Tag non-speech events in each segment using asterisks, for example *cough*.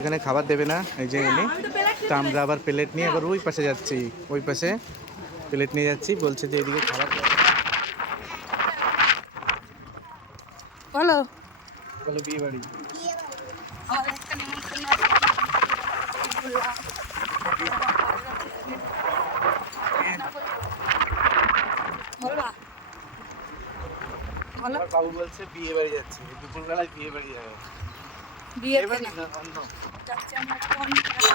এখানে খাবার দেবে না এই যে এনে। তা আমরা আবার প্লেট নিয়ে আবার ওই পাশে যাচ্ছি ওই পাশে প্লেট নিয়ে যাচ্ছি বলছে যে এদিকে খাবার। বলো। বলো বিয়ে বাড়ি। বাবু বলছে বিয়ে বাড়ি যাচ্ছে দুপুরবেলায় বিয়ে বাড়ি যাবে। বিয়ে বাড়ি। যাচ্ছি আমরা একটা অনুষ্ঠানে।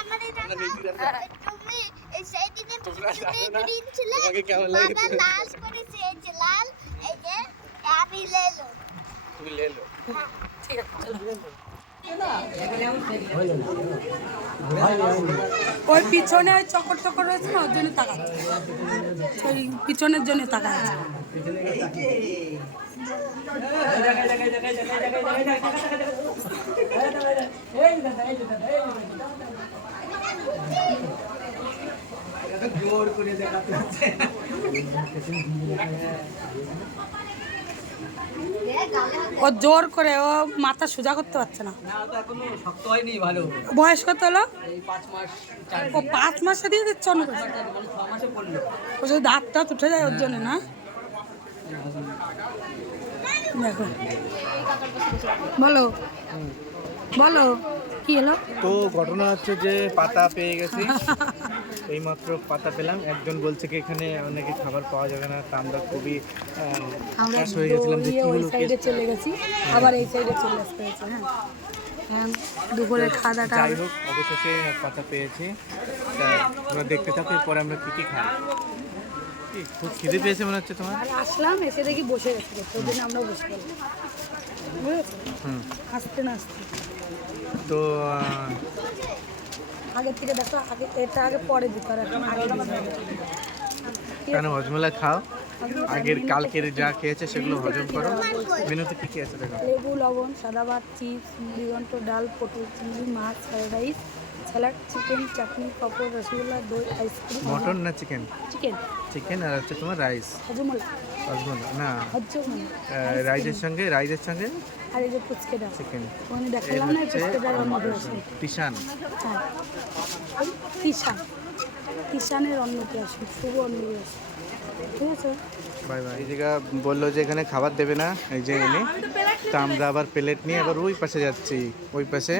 আমরা নিজেরা না। তুমি লাল করেছে লাল এই যে আমি লেলো তুমি লেলো ঠিক আছে চলো ওই পিছনে চকর চকর রয়েছে না ওর জন্য তাকাচ্ছে। ওই পিছনের জন্য তাকাচ্ছে। ও জোর করে ও মাথা সোজা করতে পারছে না। বয়স কত হলো? ও পাঁচ মাসে দিয়ে দিচ্ছে ও যদি দাঁত টাত উঠে যায় ওর জন্য না? দেখো। বলো। বলো কি হলো? তো ঘটনা হচ্ছে যে পাতা পেয়ে গেছি। *laughs* এই মাত্র পাতা পেলাম। একজন বলছে কি এখানে অনেকে খাবার পাওয়া যাবে না। তা আমরা খুবই আহ, হয়ে গেছিলাম যে কি ওই হলো সাইডে চলে গেছি। আবার এই সাইডে চলে আসতে হয়েছে হ্যাঁ। হ্যাঁ দুপুরে খাওয়া যাই হোক অবশেষে পাতা পেয়েছি। তা তোমরা দেখতে থাকো এরপরে আমরা কি কি খাই খুব খিদে পেয়েছে মনে হচ্ছে তোমার? আর আসলাম এসে দেখি বসে গেছে জন্য আমরা বসে গেলাম বুঝেছ? না তো আগের থেকে দেখো আগে এটা আগে পরে দিতে আর এখন আগে কেন হজমলা খাও? আগের কালকের যা খেয়েছে সেগুলো হজম করো। মেনুতে কি কি আছে দেখো? লেবু লবণ সাদা ভাত চিপস দিগন্ত ডাল পটল চিংড়ি মাছ fried rice salad chicken chutney papad rasgulla দই আইসক্রিম মটন না চিকেন চিকেন চিকেন আর হচ্ছে তোমার রাইস হজমলা। হজমলা না। হজমলা। রাইসের সঙ্গে রাইসের সঙ্গে? আর এই যে চিকেন দেখালাম না আছে। হ্যাঁ। কিষানের অন্নতি আসুন শুভ আসুন ঠিক আছে। Bye bye. এই জায়গা বলল যে এখানে খাবার দেবে না এই যে এনে। তা আমরা আবার প্লেট নিয়ে আবার ওই পাশে যাচ্ছি। ওই পাশে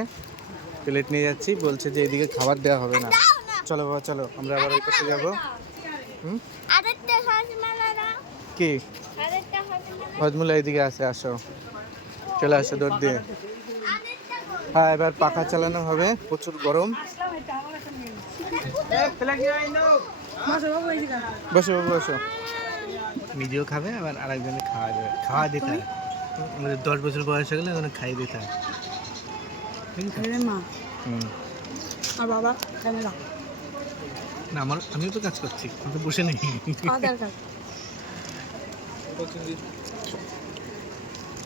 প্লেট নিয়ে যাচ্ছি বলছে যে এদিকে খাবার দেওয়া হবে না। চলো বাবা চলো আমরা আবার ওই পাশে যাব। কি? হজমুল্লা এদিকে আসে আসো। চলে আসো দৌড় দিয়ে। হ্যাঁ এবার পাখা চালানো হবে প্রচুর গরম। বসো বাবু বসো। নিজেও খাবে আবার আরেকজনে খাওয়া দেবে। খাওয়া দিতে হয়। আমাদের দশ বছর বয়স হয়ে গেলে ওখানে খাইয়ে দিতে হয়। ঠিক আছে মা হুম। আর বাবা ক্যামেরা। না আমার আমিও তো কাজ করছি আমি তো বসে নেই। আধার কার্ড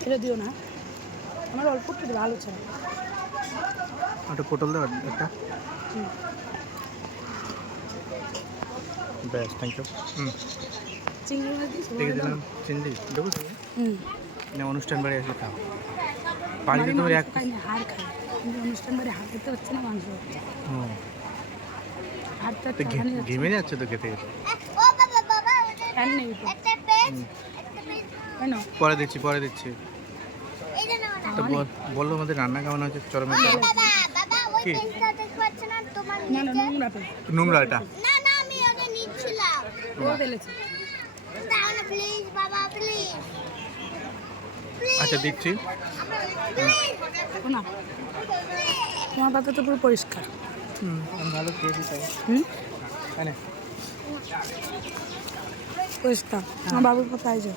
এটা দিও না। আমার অল্প একটু দেবে আলু ছাড়া। ওটা পটল দাও একটা। ব্যাস থ্যাংক ইউ হুম। চিংড়ি মাছ দিস দিলাম চিংড়ি। দেবো হুম। না অনুষ্ঠান বাড়ি আসলে খাও তোমার এক হাড় খাই কিন্তু অনুষ্ঠান বাড়ি হাড় খেতে হচ্ছে না মাংস হচ্ছে। ঘেমে যাচ্ছে তো খেতে পরে দিচ্ছি পরে দিচ্ছি। এইটা তো বল বলল আমাদের রান্না কেমন হচ্ছে চরমে কি? নোংরা এটা আচ্ছা দিচ্ছি। না। তোমার পাতা তো পুরো পরিষ্কার। হুম ভালো খেয়েছি তাই হুম? পরিষ্কার। আমার বাবুর কোথায় যাও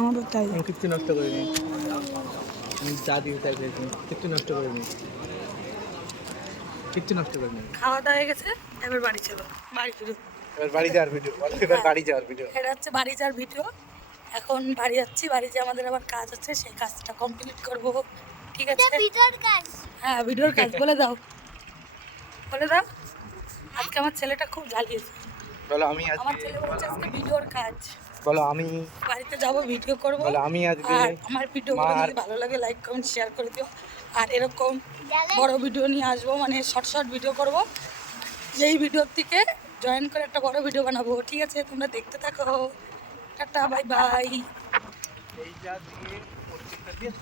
আমার কিচ্ছু নষ্ট করিনি। আমি যা দিতে চাই চেয়েছি কিচ্ছু নষ্ট করিনি। কিচ্ছু নষ্ট করিনি। খাওয়া দাওয়া হয়ে গেছে এবার বাড়ি চলো। বাড়ি ফিরো এবার বাড়ি যাওয়ার ভিডিও এবার বাড়ি যাওয়ার ভিডিও এটা হচ্ছে বাড়ি যাওয়ার ভিডিও এখন বাড়ি যাচ্ছি। বাড়ি যে আমাদের আবার কাজ আছে। সেই কাজটা কমপ্লিট করব। ঠিক আছে? হ্যাঁ ভিডিওর কাজ বলে দাও। বলে দাও আজকে আমার ছেলেটা খুব জ্বালিয়েছে। চলো আমি আমার ছেলে বলছে আজকে ভিডিওর কাজ। বলো আমি বাড়িতে যাব ভিডিও করব। বলো আমি আজকে আর আমার ভিডিওগুলো যদি ভালো লাগে লাইক কমেন্ট শেয়ার করে দিও। আর এরকম বড় ভিডিও নিয়ে আসব মানে শর্ট শর্ট ভিডিও করব। যেই ভিডিওর থেকে জয়েন করে একটা বড় ভিডিও বানাবো ঠিক আছে? তোমরা দেখতে থাকো। টাটা বাই বাই এইটা দিয়ে প্রত্যেকটা দিয়ে